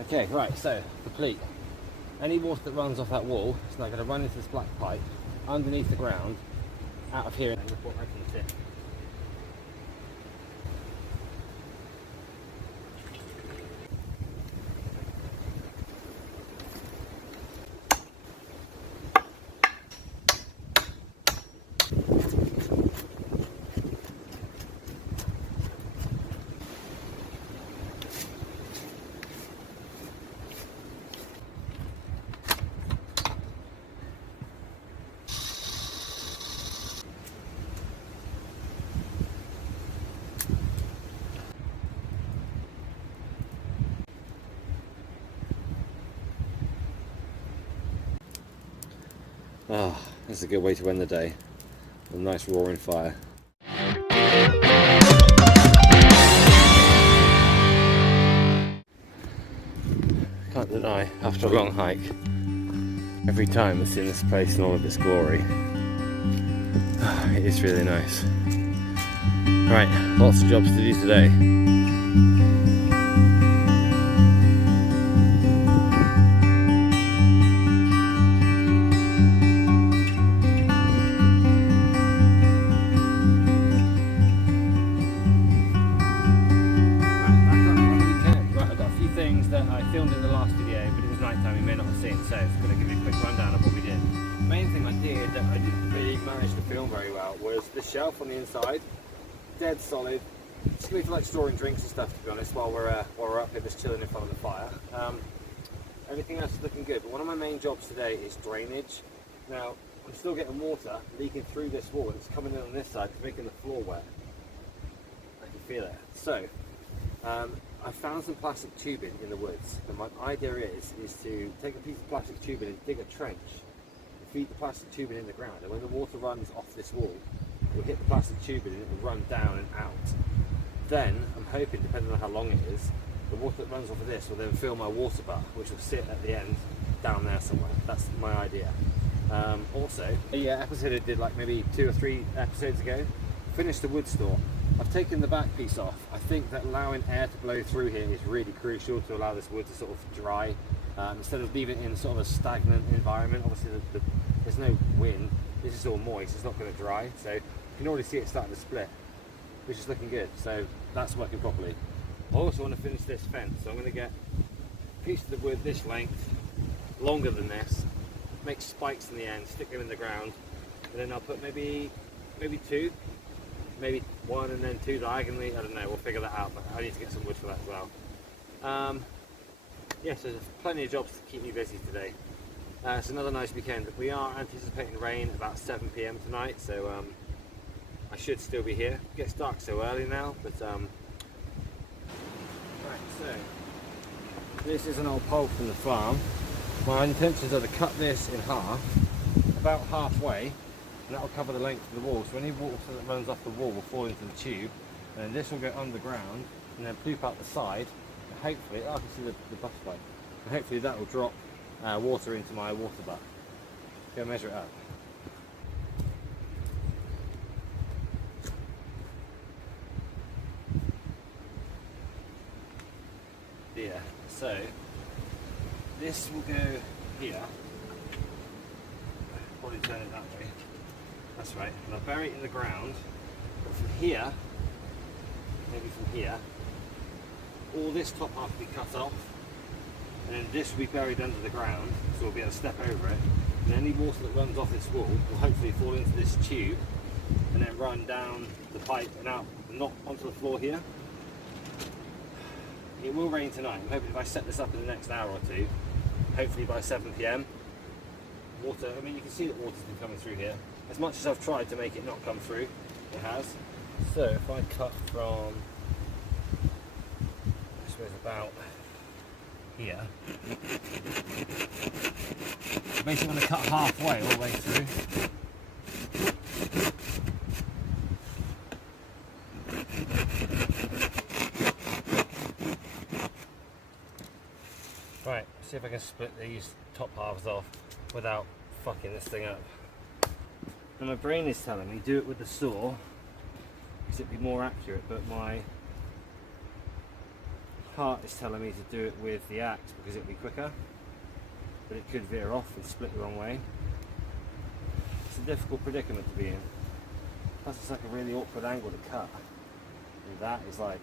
Okay, right, so complete. Any water that runs off that wall is now going to run into this black pipe underneath the ground, out of here, and report right from the tip. Ah, oh, this is a good way to end the day. A nice roaring fire. Can't deny, after a long hike, every time I've seen this place in all of its glory, it is really nice. Right, lots of jobs to do today. That I filmed in the last video, but it was night time, you may not have seen, so I'm going to give you a quick rundown of what we did. The main thing I did that I didn't really manage to film very well was the shelf on the inside, dead solid. Just really for like storing drinks and stuff, to be honest, while we're up here just chilling in front of the fire. Everything else is looking good, but one of my main jobs today is drainage. Now, I'm still getting water leaking through this wall, and it's coming in on this side, it's making the floor wet. I can feel it. So, I found some plastic tubing in the woods, and my idea is to take a piece of plastic tubing and dig a trench, and feed the plastic tubing in the ground, and when the water runs off this wall, it will hit the plastic tubing and it will run down and out. Then, I'm hoping, depending on how long it is, the water that runs off of this will then fill my water butt, which will sit at the end down there somewhere. That's my idea. Also, a episode I did like maybe 2 or 3 episodes ago, finished the wood store. I've taken the back piece off. I think that allowing air to blow through here is really crucial to allow this wood to sort of dry, instead of leaving it in sort of a stagnant environment. Obviously there's no wind, this is all moist, it's not going to dry, so you can already see it starting to split, which is looking good, so that's working properly. I also want to finish this fence, so I'm going to get a piece of the wood this length, longer than this, make spikes in the end, stick them in the ground, and then I'll put maybe 2, maybe 1 and then 2 diagonally, I don't know, we'll figure that out, but I need to get some wood for that as well. Yes, there's plenty of jobs to keep me busy today. It's another nice weekend. We are anticipating rain about 7 PM tonight, so I should still be here. It gets dark so early now, but right, so this is an old pole from the farm. My intentions are to cut this in half, about halfway, and that will cover the length of the wall, so any water that runs off the wall will fall into the tube, and then this will go underground and then poop out the side, and hopefully, I can see the butterfly, and hopefully that will drop water into my water butt. Go measure it up. Yeah, so this will go here, probably turn it that way. That's right, and I'll bury it in the ground, but from here, maybe from here, all this top half will be cut off, and then this will be buried under the ground, so we'll be able to step over it, and any water that runs off this wall will hopefully fall into this tube, and then run down the pipe and out, and not onto the floor here. It will rain tonight. I'm hoping if I set this up in the next hour or 2, hopefully by 7 PM, water, I mean you can see that water's been coming through here. As much as I've tried to make it not come through, it has. So if I cut from, I suppose about here, basically I'm going to cut halfway all the way through. Right, see if I can split these top halves off without fucking this thing up. And my brain is telling me do it with the saw because it'd be more accurate, but my Heart is telling me to do it with the axe because it'll be quicker, but it could veer off and split the wrong way. It's a difficult predicament to be in. Plus it's like a really awkward angle to cut. And that is like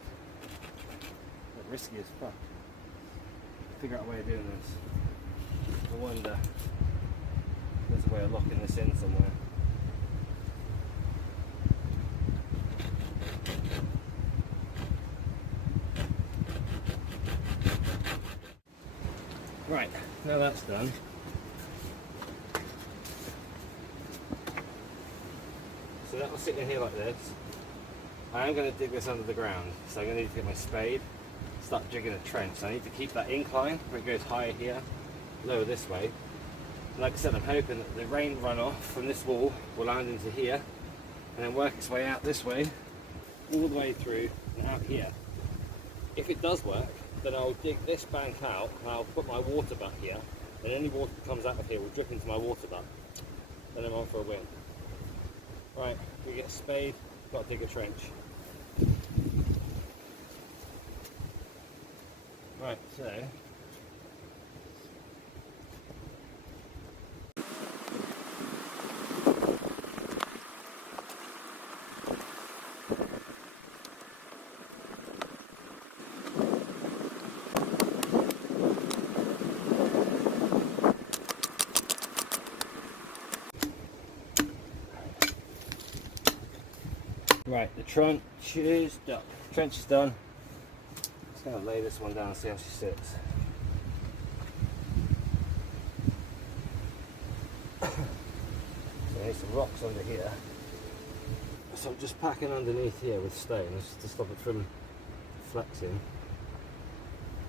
risky as fuck. Figure out a way of doing this. I wonder if there's a way of locking this in somewhere. Right, now that's done. So that will sit in here like this. I am going to dig this under the ground, so I'm going to need to get my spade, start digging a trench. So I need to keep that incline where it goes higher here, lower this way. And like I said, I'm hoping that the rain runoff from this wall will land into here and then work its way out this way, all the way through and out here. If it does work, then I'll dig this bank out and I'll put my water butt here, and any water that comes out of here will drip into my water butt, and I'm on for a win. Right, we get a spade, got to dig a trench. Right, so right, the trench is done. Trench is done. Just going to lay this one down and see how she sits. So I need some rocks under here. So I'm just packing underneath here with stones to stop it from flexing.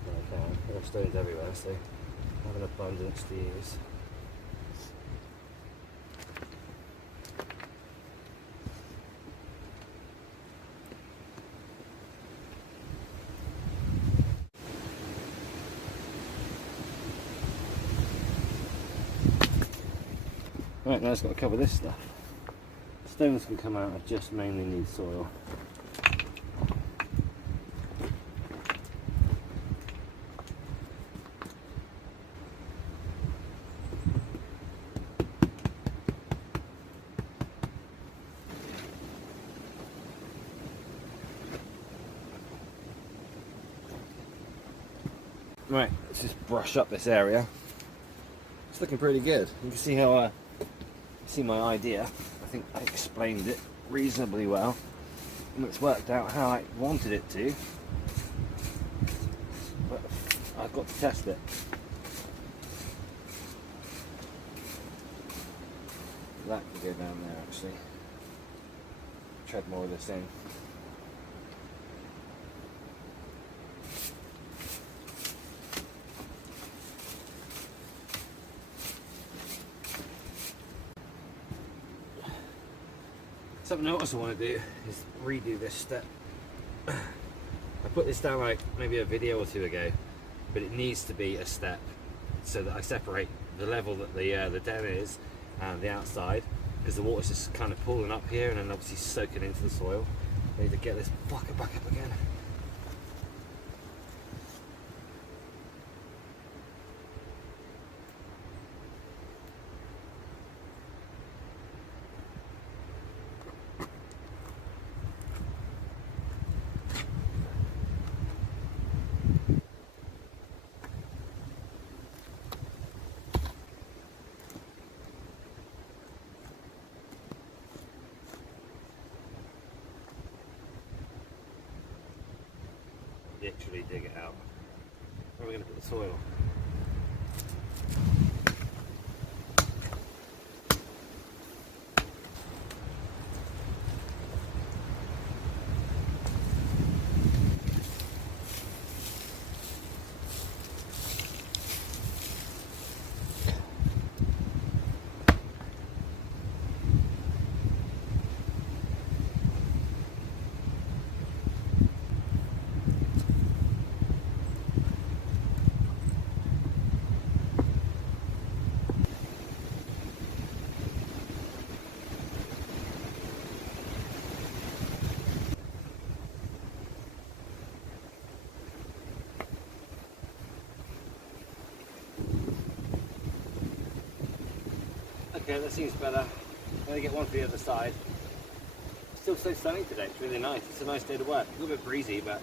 When I can. There are stones everywhere, so I have an abundance to use. Right, now it's got to cover this stuff. Stones can come out, I just mainly need soil. Right, let's just brush up this area. It's looking pretty good. You can see how see my idea. I think I explained it reasonably well, and it's worked out how I wanted it to, but I've got to test it. That can go down there actually. Tread more of this in. Something else I want to do is redo this step. I put this down like maybe a video or two ago, but it needs to be a step so that I separate the level that the den is and the outside, because the water's just kind of pooling up here and then obviously soaking into the soil. I need to get this fucker back up again. Literally dig it out. Where are we going to put the soil? Okay, that seems better. I'm going to get one for the other side. It's still so sunny today, it's really nice. It's a nice day to work. A little bit breezy, but...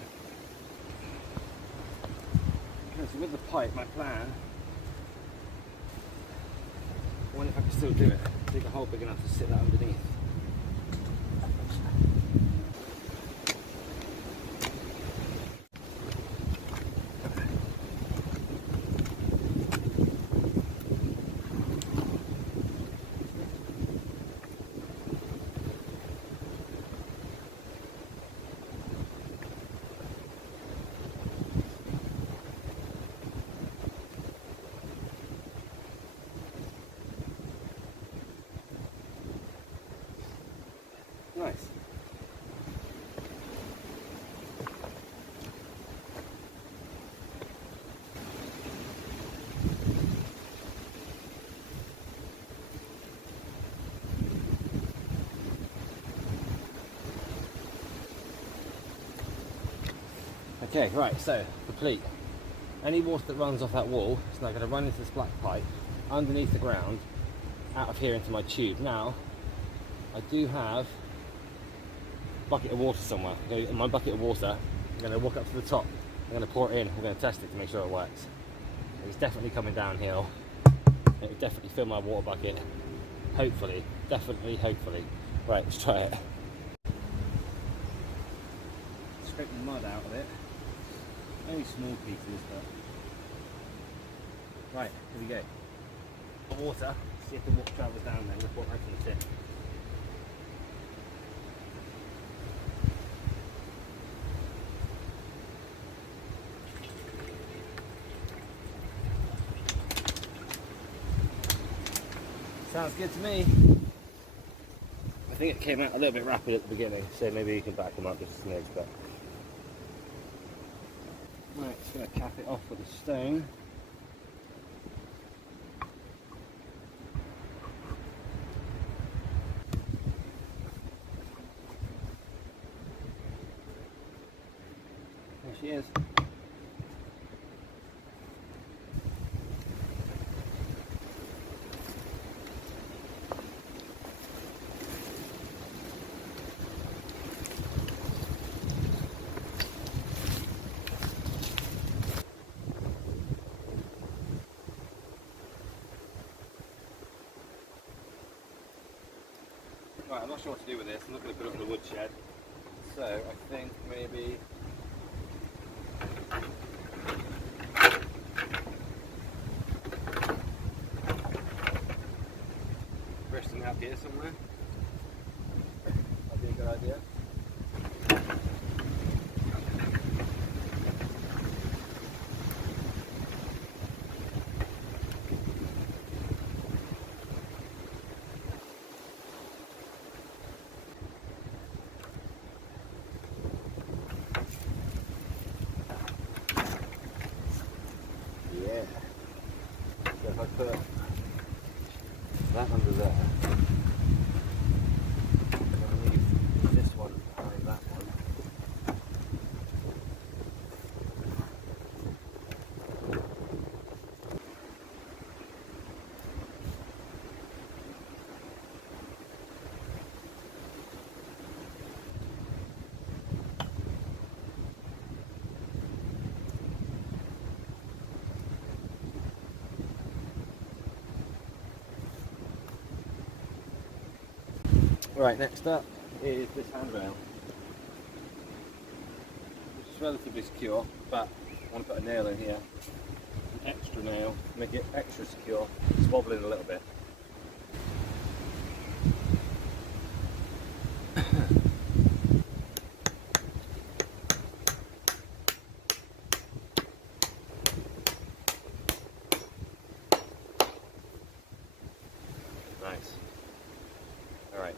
Okay, so with the pipe, my plan... I wonder if I can still do it. Dig a hole big enough to sit that underneath. Nice. Okay, right, so complete. Any water that runs off that wall is now going to run into this black pipe underneath the ground out of here into my tube. Now, I do have bucket of water somewhere. In my bucket of water, I'm going to walk up to the top, I'm going to pour it in, we're going to test it to make sure it works. It's definitely coming downhill. It will definitely fill my water bucket. Hopefully, definitely, hopefully. Right, let's try it. Scrape the mud out of it. Only small pieces, but... Right, here we go. Water, see if the water travels down there, we'll put right from the tip. Sounds good to me. I think it came out a little bit rapid at the beginning, so maybe you can back them up just a smidge, but... Right, just going to cap it off with a stone. There she is. Right, I'm not sure what to do with this. I'm not going to put it on the woodshed. So I think maybe resting out here somewhere. That'd be a good idea. Yeah. So if I put that under there, and then leave this one behind that one. Right, next up is this handrail, which is relatively secure, but I want to put a nail in here, an extra nail, make it extra secure. It's wobbling a little bit. Nice. All right.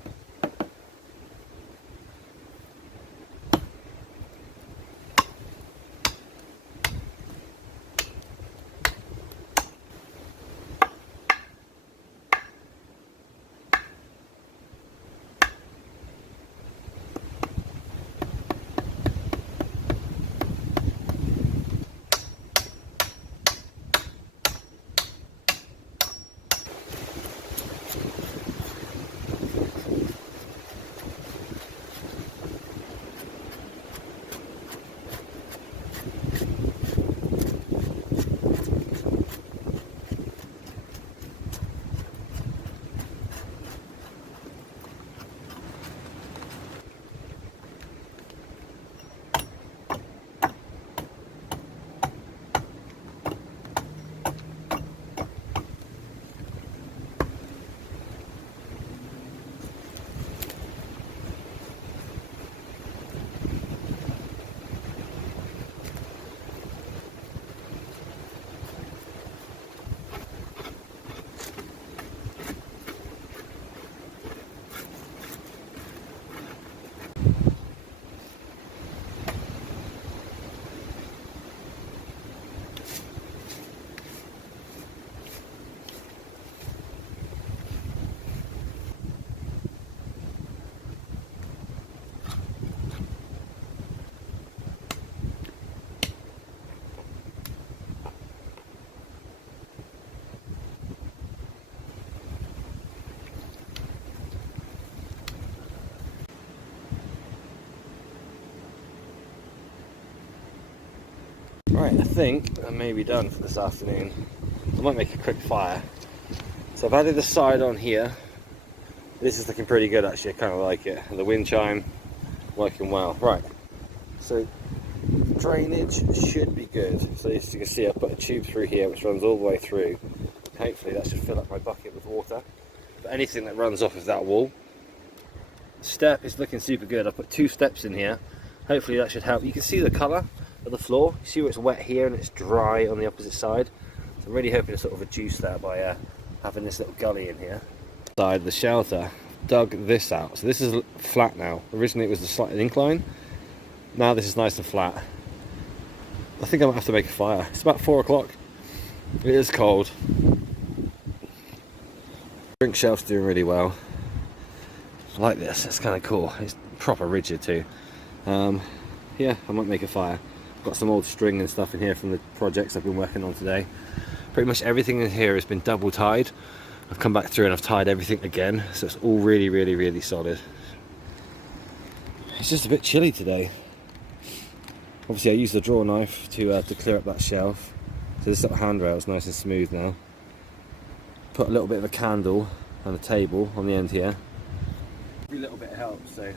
Right, I think I may be done for this afternoon. I might make a quick fire. So I've added the side on here. This is looking pretty good actually, I kind of like it. And the wind chime working well. Right, so drainage should be good. So as you can see, I've put a tube through here which runs all the way through. Hopefully that should fill up my bucket with water. But anything that runs off of that wall. Step is looking super good. I've put 2 steps in here. Hopefully that should help. You can see the colour of the floor. You see where it's wet here and it's dry on the opposite side. So I'm really hoping to sort of reduce that by having this little gully in here. Side the shelter, dug this out. So this is flat now. Originally it was a slight incline. Now this is nice and flat. I think I might have to make a fire. It's about 4 o'clock. It is cold. Drink shelf's doing really well. I like this, it's kind of cool. It's proper rigid too. Yeah, I might make a fire. I've got some old string and stuff in here from the projects I've been working on today. Pretty much everything in here has been double tied. I've come back through and I've tied everything again, so it's all really solid. It's just a bit chilly today. Obviously I used the drawer knife to clear up that shelf. So this little handrail is nice and smooth now. Put a little bit of a candle and a table on the end here. Every little bit helps, so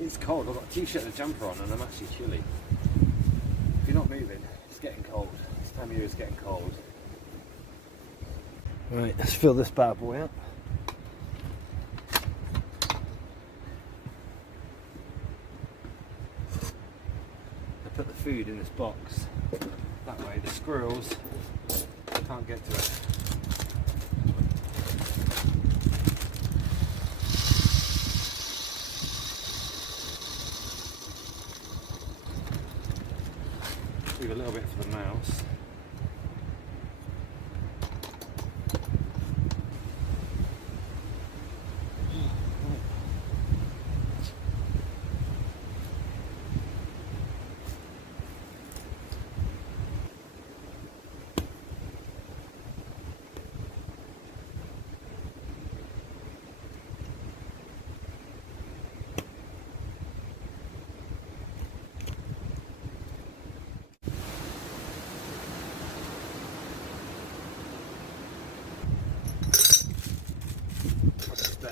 it's cold. I've got a t-shirt and a jumper on and I'm actually chilly. If you're not moving, it's getting cold. This time of year is getting cold. Right, let's fill this bad boy up. I put the food in this box. That way the squirrels can't get to it. Leave a little bit for the mouse.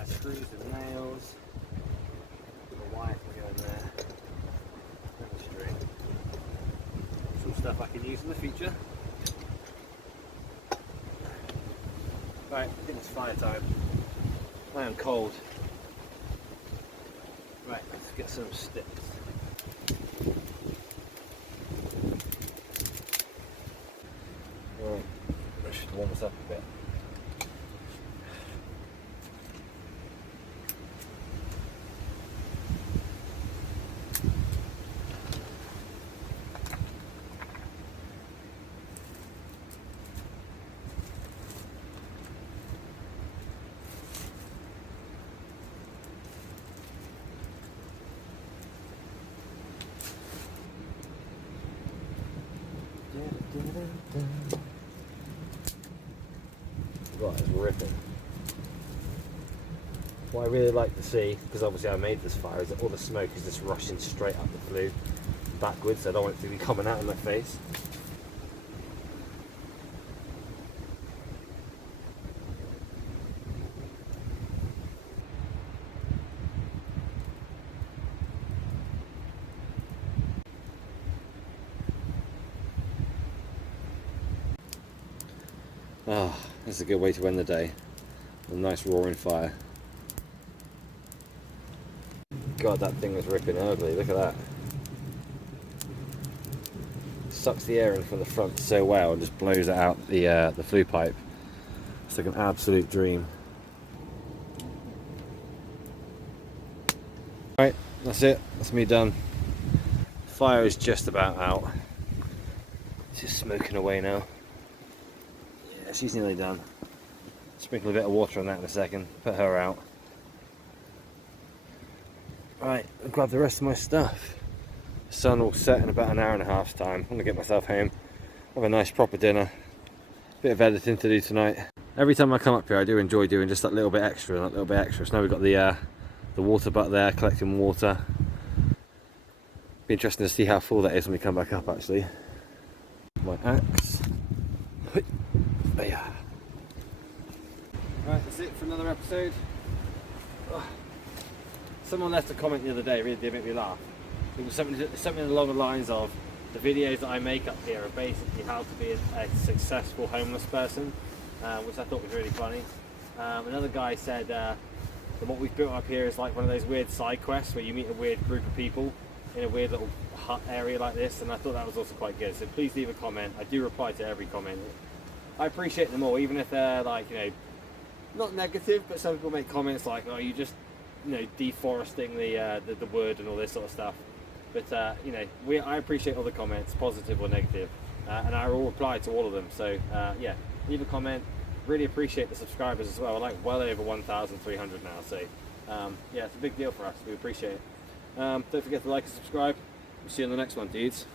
Screws and nails. The wire can go in there. And the string. Some stuff I can use in the future. Right, I think it's fire time. I am cold. Right, let's get some sticks. Right, that should warm us up a bit. Right, it's ripping. What I really like to see, because obviously I made this fire, is that all the smoke is just rushing straight up the flue backwards. I don't want it to be coming out in my face. Ah, that's a good way to end the day. A nice roaring fire. God, that thing was ripping ugly. Look at that. Sucks the air in from the front so well and just blows it out the flue pipe. It's like an absolute dream. Right, that's it. That's me done. Fire is just about out. It's just smoking away now. She's nearly done. Sprinkle a bit of water on that in a second, put her out. Right, I'll grab the rest of my stuff. The sun will set in about an hour and a half's time. I'm gonna get myself home, have a nice proper dinner. Bit of editing to do tonight. Every time I come up here I do enjoy doing just that little bit extra and that little bit extra. So now we've got the water butt there, collecting water. Be interesting to see how full that is when we come back up actually. my axe. Yeah. Right, that's it for another episode. Someone left a comment the other day, really did make me laugh. It was something along the lines of, the videos that I make up here are basically how to be a successful homeless person, which I thought was really funny. Another guy said that what we've built up here is like one of those weird side quests where you meet a weird group of people in a weird little hut area like this, and I thought that was also quite good. So please leave a comment. I do reply to every comment. I appreciate them all, even if they're like, you know, not negative, but some people make comments like, oh, you just, you know, deforesting the wood and all this sort of stuff. But you know, I appreciate all the comments, positive or negative, and I will reply to all of them. So yeah, leave a comment. Really appreciate the subscribers as well. We're like well over 1,300 now. So yeah, it's a big deal for us. We appreciate it. Don't forget to like and subscribe. We'll see you on the next one, dudes.